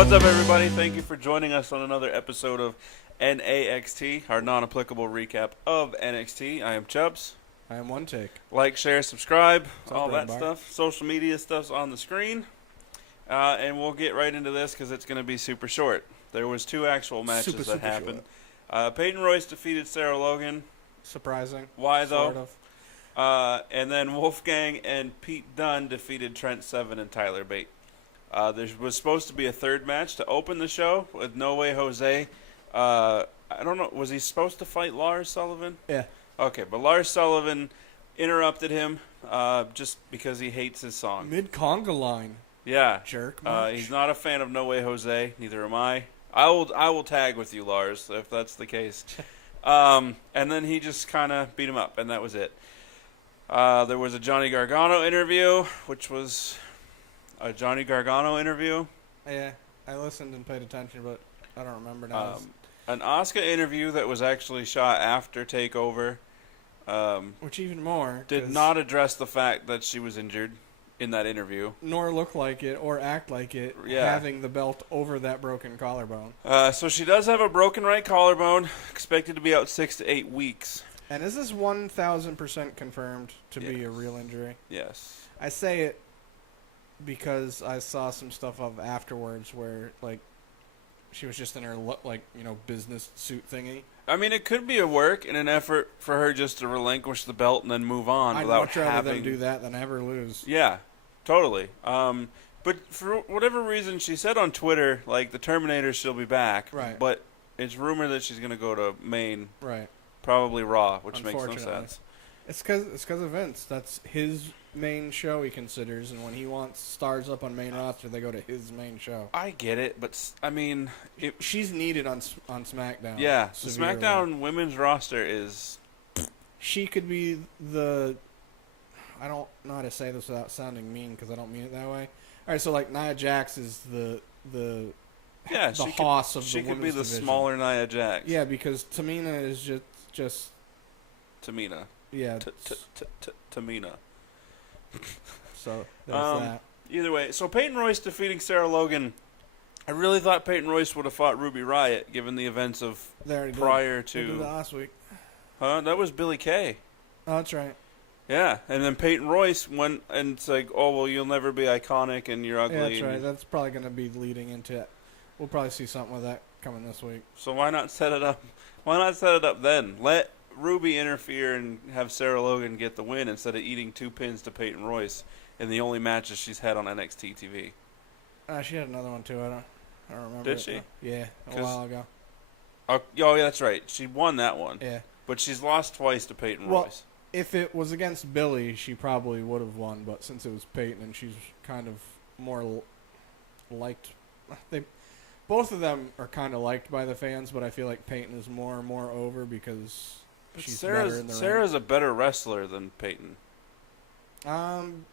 What's up, everybody? Thank you for joining us on another episode of NAXT, our non-applicable recap of NXT. I am Chubbs. I am One Take. Like, share, subscribe, What's up, all Red that Bar? stuff. Social media stuff's on the screen. And we'll get right into this because it's going to be super short. There was two actual matches Super that happened. Peyton Royce defeated Sarah Logan. Surprising. Why, though? Sort of. And then Wolfgang and Pete Dunne defeated Trent Seven and Tyler Bate. There was supposed to be a third match to open the show with No Way Jose. I don't know. Was he supposed to fight Lars Sullivan? Yeah. Okay, but Lars Sullivan interrupted him just because he hates his song. Mid-conga line. Yeah. Jerk much? He's not a fan of No Way Jose. Neither am I. I will tag with you, Lars, if that's the case. And then he just kind of beat him up, and that was it. There was a Johnny Gargano interview, which was a Johnny Gargano interview. Yeah, I listened and paid attention, but I don't remember now. An Asuka interview that was actually shot after TakeOver. Which even more. Did not address the fact that she was injured in that interview. Nor look like it or act like it, Yeah. having the belt over that broken collarbone. So she does have a broken right collarbone, expected to be out 6 to 8 weeks. And is this 1,000% confirmed to be Yes. a real injury? Yes. I say it because I saw some stuff of afterwards where, like, she was just in her, business suit thingy. I mean, it could be a work in an effort for her just to relinquish the belt and then move on I'd without much rather having them do that than ever lose. Yeah, totally. But for whatever reason, she said on Twitter, like, the Terminator, she'll be back. Right. But it's rumored that she's going to go to Maine, Right. probably Raw, which makes no Unfortunately. sense. It's because of Vince. That's his main show he considers, and when he wants stars up on main roster, they go to his main show. I get it, but, I mean... She's needed on SmackDown. Yeah, the severely. SmackDown women's roster is... She could be the... I don't know how to say this without sounding mean, because I don't mean it that way. All right, so, like, Nia Jax is the Yeah, the hoss of the she could be women's the division. smaller Nia Jax. Yeah, because Tamina is just Tamina. yeah. Tamina. So there's that. Either way, so Peyton Royce defeating Sarah Logan. I really thought Peyton Royce would have fought Ruby Riott, given the events of They already prior did. They did that to... last week. Huh? That was Billie Kay. Oh, that's right. Yeah, and then Peyton Royce went and it's like, oh, well, you'll never be iconic and you're ugly. Yeah, that's and right. That's probably going to be leading into it. We'll probably see something with that coming this week. So why not set it up? Why not set it up then? Let Ruby interfere and have Sarah Logan get the win instead of eating 2 pins to Peyton Royce in the only matches she's had on NXT TV. She had another one too. I don't remember. Did it, she? though. Yeah, a 'Cause- while ago. Oh, yeah, that's right. She won that one. Yeah. But she's lost twice to Peyton Well, Royce. If it was against Billy, she probably would have won. But since it was Peyton, and she's kind of more liked, both of them are kind of liked by the fans. But I feel like Peyton is more and more over because she's better in the Sarah's a better wrestler than Peyton, ring.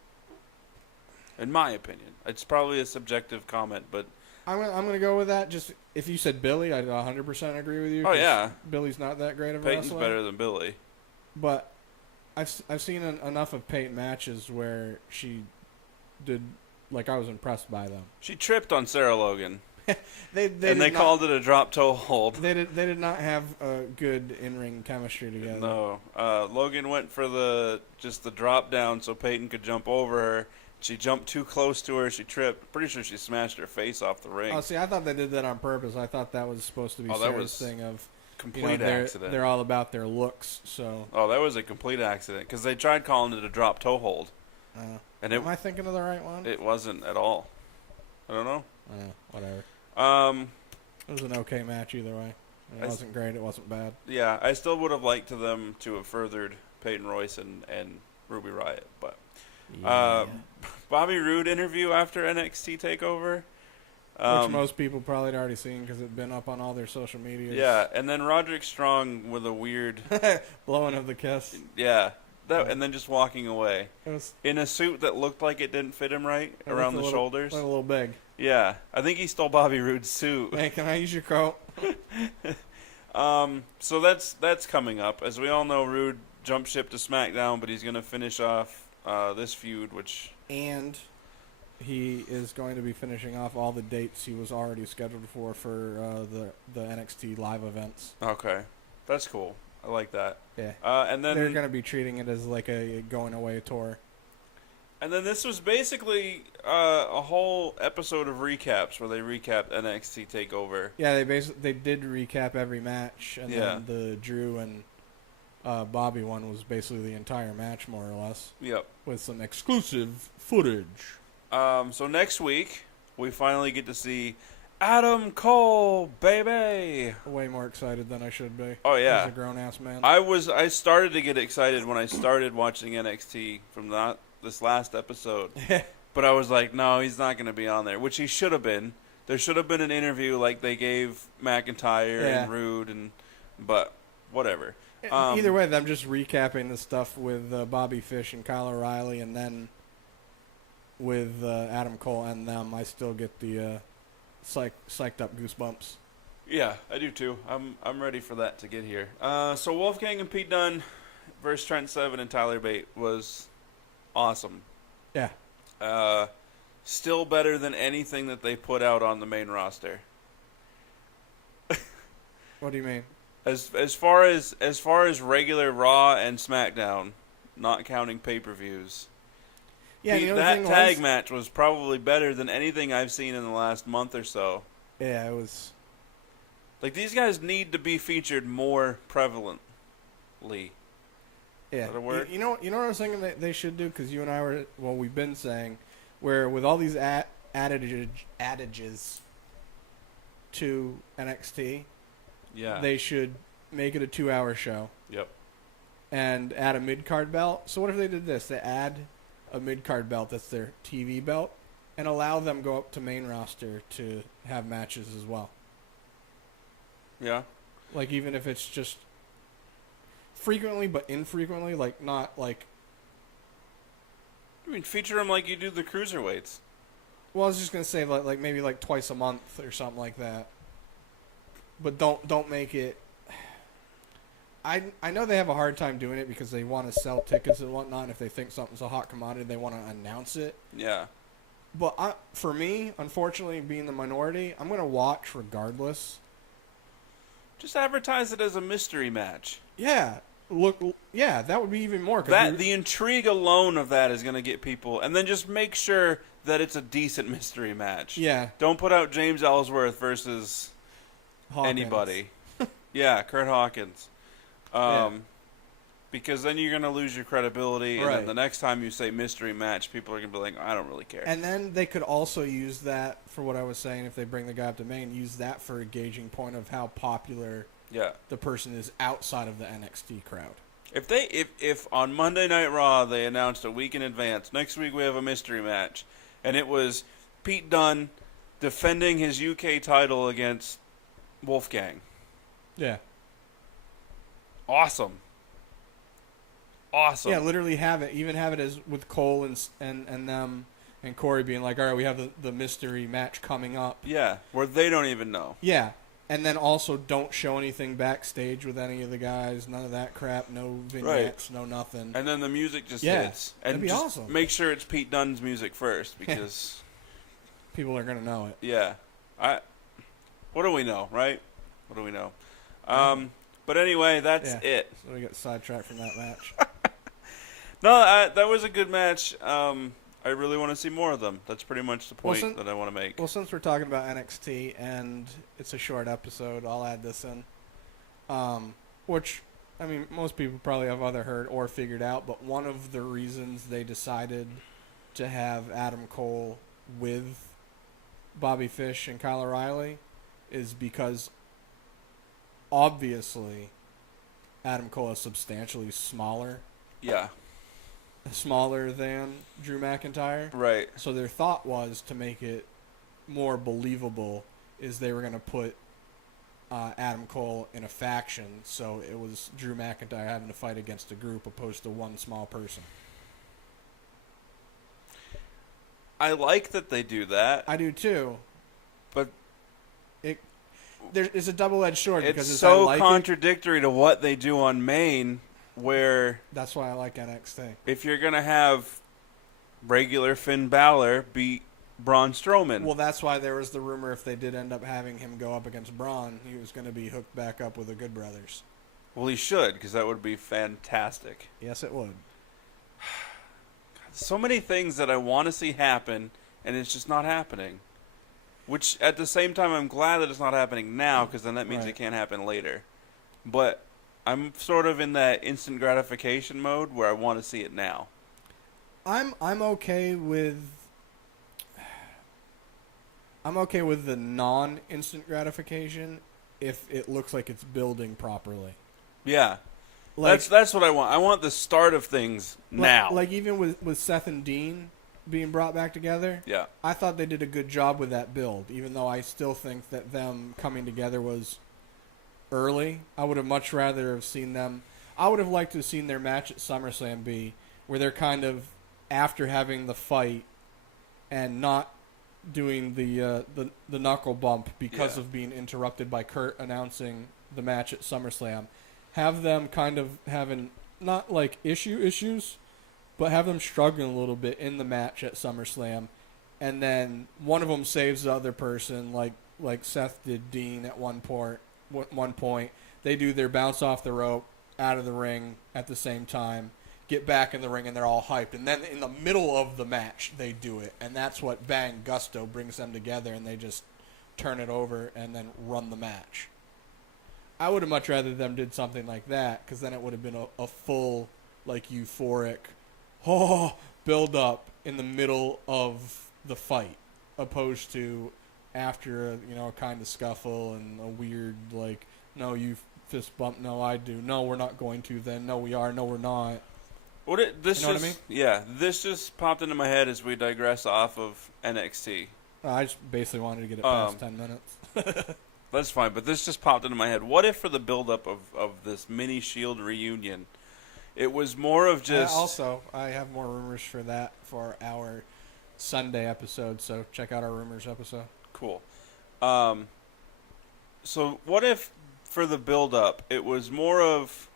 in my opinion. It's probably a subjective comment, but I'm gonna go with that. Just if you said Billy, I'd 100% agree with you. oh 'cause yeah, Billy's not that great of a Peyton's wrestler. better than Billy. But I've seen enough of Peyton matches where she did, like, I was impressed by them. She tripped on Sarah Logan, They called it a drop toe hold. They did not have a good in-ring chemistry together. No, Logan went for the drop down so Peyton could jump over her. She jumped too close to her. She tripped. Pretty sure she smashed her face off the ring. Oh, see, I thought they did that on purpose. I thought that was supposed to be that Sarah's was thing of complete they're, accident. They're all about their looks. So. Oh, that was a complete accident because they tried calling it a drop toe hold, and am I thinking of the right one? it wasn't at all. I don't know. Whatever. It was an okay match either way. It wasn't great. It wasn't bad. Yeah, I still would have liked them to have furthered Peyton Royce and Ruby Riott, but Bobby Roode interview after NXT TakeOver, which most people probably had already seen because it'd been up on all their social media. Yeah, and then Roderick Strong with a weird blowing of the kiss. Yeah, and then just walking away It was in a suit that looked like it didn't fit him right around the shoulders. A little big. Yeah, I think he stole Bobby Roode's suit. Hey, can I use your coat? So that's coming up. As we all know, Roode jumped ship to SmackDown, but he's going to finish off this feud, which... And he is going to be finishing off all the dates he was already scheduled for the NXT live events. Okay, that's cool. I like that. Yeah. And then They're going to be treating it as like a going away tour. And then this was basically a whole episode of recaps where they recapped NXT TakeOver. Yeah, they did recap every match, and then the Drew and Bobby one was basically the entire match, more or less. Yep. With some exclusive footage. So next week we finally get to see Adam Cole, baby. Way more excited than I should be. Oh yeah, as a grown ass man. I started to get excited when I started watching NXT from this last episode. But I was like, no, he's not going to be on there, which he should have been. There should have been an interview like they gave McIntyre and Rude, but whatever. Either way, I'm just recapping the stuff with Bobby Fish and Kyle O'Reilly, and then with Adam Cole and them, I still get the psyched up goosebumps. Yeah, I do too. I'm ready for that to get here. So Wolfgang and Pete Dunne versus Trent Seven and Tyler Bate was awesome. Yeah. Still better than anything that they put out on the main roster. What do you mean? As far as regular Raw and SmackDown, not counting pay-per-views. Yeah, that tag match was probably better than anything I've seen in the last month or so. Yeah, it was. Like, these guys need to be featured more prevalently. Yeah. Is that a word? You know what I was thinking that they should do? Because you and I we've been saying, where with all these adages to NXT, yeah, they should make it a 2-hour show. Yep. And add a mid-card belt. So what if they did this? They add a mid-card belt that's their TV belt and allow them go up to main roster to have matches as well. Yeah. Like, even if it's just frequently but infrequently, like, not like... I mean, feature them like you do the cruiserweights. Well, I was just going to say, like maybe like twice a month or something like that. But don't make it... I know they have a hard time doing it because they want to sell tickets and whatnot, and if they think something's a hot commodity, they want to announce it. Yeah. But for me, unfortunately, being the minority, I'm going to watch regardless. Just advertise it as a mystery match. Yeah. Yeah, that would be even more. The intrigue alone of that is going to get people, and then just make sure that it's a decent mystery match. Yeah. Don't put out James Ellsworth versus Hawkins. Anybody. Yeah, Kurt Hawkins. Because then you're going to lose your credibility, and then the next time you say mystery match, people are going to be like, I don't really care. And then they could also use that for what I was saying, if they bring the guy up to main, use that for a gauging point of how popular the person is outside of the NXT crowd. If on Monday Night Raw they announced a week in advance, next week we have a mystery match, and it was Pete Dunne defending his UK title against Wolfgang. Yeah. Awesome. Yeah, literally have it as with Cole and them and Corey being like, all right, we have the mystery match coming up. Yeah, where they don't even know. Yeah, and then also don't show anything backstage with any of the guys, none of that crap, no vignettes, no nothing. And then the music just hits. And that'd be awesome. Make sure it's Pete Dunne's music first, because people are going to know it. Yeah. What do we know, right? What do we know? But anyway, that's it. So we got sidetracked from that match. No, that was a good match. I really want to see more of them. That's pretty much the point that I want to make. Well, since we're talking about NXT and it's a short episode, I'll add this in. Which, I mean, most people probably have either heard or figured out, but one of the reasons they decided to have Adam Cole with Bobby Fish and Kyle O'Reilly is because obviously Adam Cole is substantially smaller. Yeah. Smaller than Drew McIntyre. Right. So their thought was to make it more believable is they were going to put Adam Cole in a faction, so it was Drew McIntyre having to fight against a group opposed to one small person. I like that they do that. I do too. But it's a double-edged sword because it's so contradictory to what they do on main, where that's why I like NXT. If you're gonna have regular Finn Balor beat Braun Strowman. Well, that's why there was the rumor if they did end up having him go up against Braun, he was going to be hooked back up with the Good Brothers. Well, he should, because that would be fantastic. Yes, it would. So many things that I want to see happen, and it's just not happening. Which, at the same time, I'm glad that it's not happening now, because then that means Right. it can't happen later. But I'm sort of in that instant gratification mode where I want to see it now. I'm okay with the non-instant gratification if it looks like it's building properly. Yeah. Like, That's what I want. I want the start of things now. Like even with Seth and Dean being brought back together, yeah. I thought they did a good job with that build, even though I still think that them coming together was early. I would have much rather have seen them. I would have liked to have seen their match at SummerSlam be where they're kind of after having the fight and not doing the knuckle bump because Yeah. of being interrupted by Kurt announcing the match at SummerSlam. Have them kind of having not like issues, but have them struggling a little bit in the match at SummerSlam, and then one of them saves the other person, like Seth did Dean at one point. They do their bounce off the rope out of the ring at the same time, get back in the ring, and they're all hyped. And then in the middle of the match, they do it, and that's what Bang Gusto brings them together, and they just turn it over and then run the match. I would have much rather them did something like that, because then it would have been a full, like, euphoric, build up in the middle of the fight, opposed to after a kind of scuffle and a weird, like, no, you fist bump, no, I do, no, we're not going to, then, no, we are, no, we're not. What I mean? Yeah, this just popped into my head as we digress off of NXT. I just basically wanted to get it past 10 minutes. That's fine, but this just popped into my head. What if for the build-up of this mini Shield reunion, it was more of just... Also, I have more rumors for that for our Sunday episode, so check out our rumors episode. Cool. So what if for the build-up, it was more of...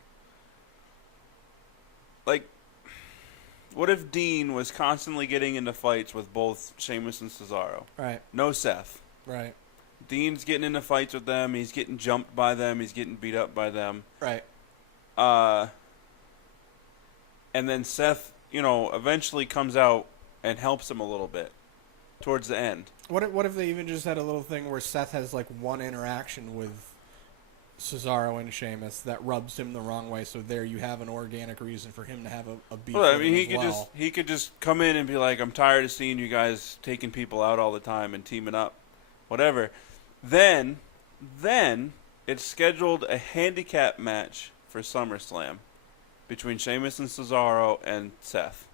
Like, what if Dean was constantly getting into fights with both Sheamus and Cesaro? Right, No Seth. right, Dean's getting into fights with them. He's getting jumped by them. He's getting beat up by them. right. And then Seth, eventually comes out and helps him a little bit towards the end. What if they even just had a little thing where Seth has like one interaction with Cesaro and Sheamus that rubs him the wrong way, so there you have an organic reason for him to have a beef Well, I with mean, him as well. he could just come in and be like, "I'm tired of seeing you guys taking people out all the time and teaming up, whatever." Then it's scheduled a handicap match for SummerSlam between Sheamus and Cesaro and Seth.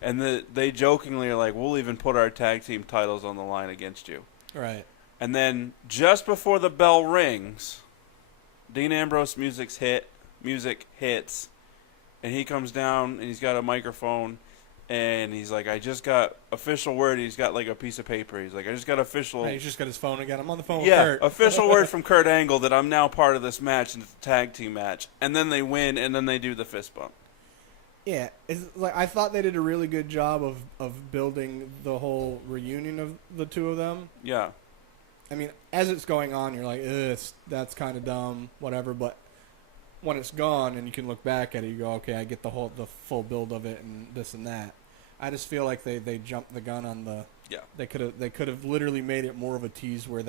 And they jokingly are like, "We'll even put our tag team titles on the line against you." Right. And then just before the bell rings, Dean Ambrose music hits, and he comes down and he's got a microphone, and he's like, "I just got official word." He's got like a piece of paper. He's like, "I just got official." Hey, he's just got his phone again. I'm on the phone with Yeah, Kurt. official word from Kurt Angle that I'm now part of this match, and it's a tag team match. And then they win, and then they do the fist bump. Yeah, it's like I thought they did a really good job of building the whole reunion of the two of them. Yeah. I mean, as it's going on, you're like, that's kind of dumb, whatever. But when it's gone and you can look back at it, you go, okay, I get the full build of it and this and that. I just feel like they jumped the gun on the. Yeah. They could have literally made it more of a tease where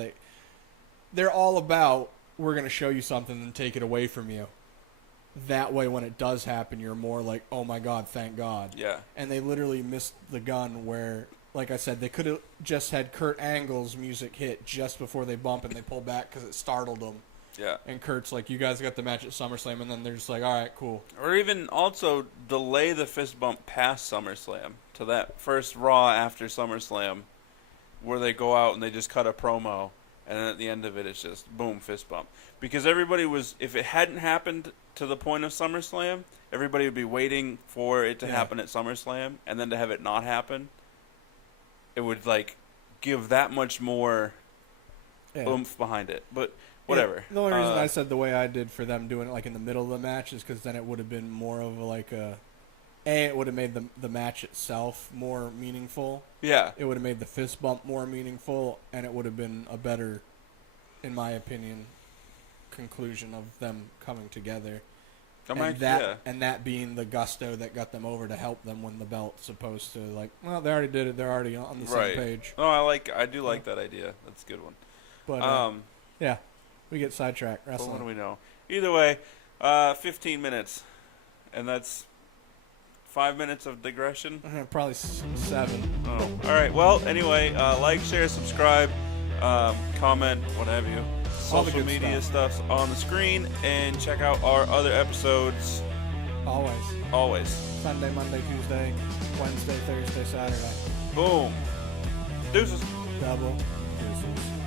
they're all about we're going to show you something and take it away from you. That way, when it does happen, you're more like, oh my God, thank God. Yeah. And they literally missed the gun where, like I said, they could have just had Kurt Angle's music hit just before they bump and they pull back because it startled them. Yeah. And Kurt's like, you guys got the match at SummerSlam, and then they're just like, all right, cool. Or even also delay the fist bump past SummerSlam to that first Raw after SummerSlam where they go out and they just cut a promo, and then at the end of it, it's just, boom, fist bump. Because everybody was, if it hadn't happened to the point of SummerSlam, everybody would be waiting for it to happen at SummerSlam, and then to have it not happen, it would, like, give that much more oomph behind it. But whatever. Yeah, the only reason I said the way I did for them doing it, like, in the middle of the match is because then it would have been more of, like, a it would have made the match itself more meaningful. Yeah. It would have made the fist bump more meaningful, and it would have been a better, in my opinion, conclusion of them coming together. And that being the gusto that got them over to help them win the belt, opposed to like, well, they already did it. They're already on the same page. Oh, I do like that idea. That's a good one. But yeah, we get sidetracked. Wrestling. What do we know? Either way, 15 minutes, and that's 5 minutes of digression. Probably 7. Oh, all right. Well, anyway, like, share, subscribe, comment, what have you. All the Social good media stuff's on the screen, and check out our other episodes. Always. Sunday, Monday, Tuesday, Wednesday, Thursday, Saturday. Boom. Deuces. Double deuces.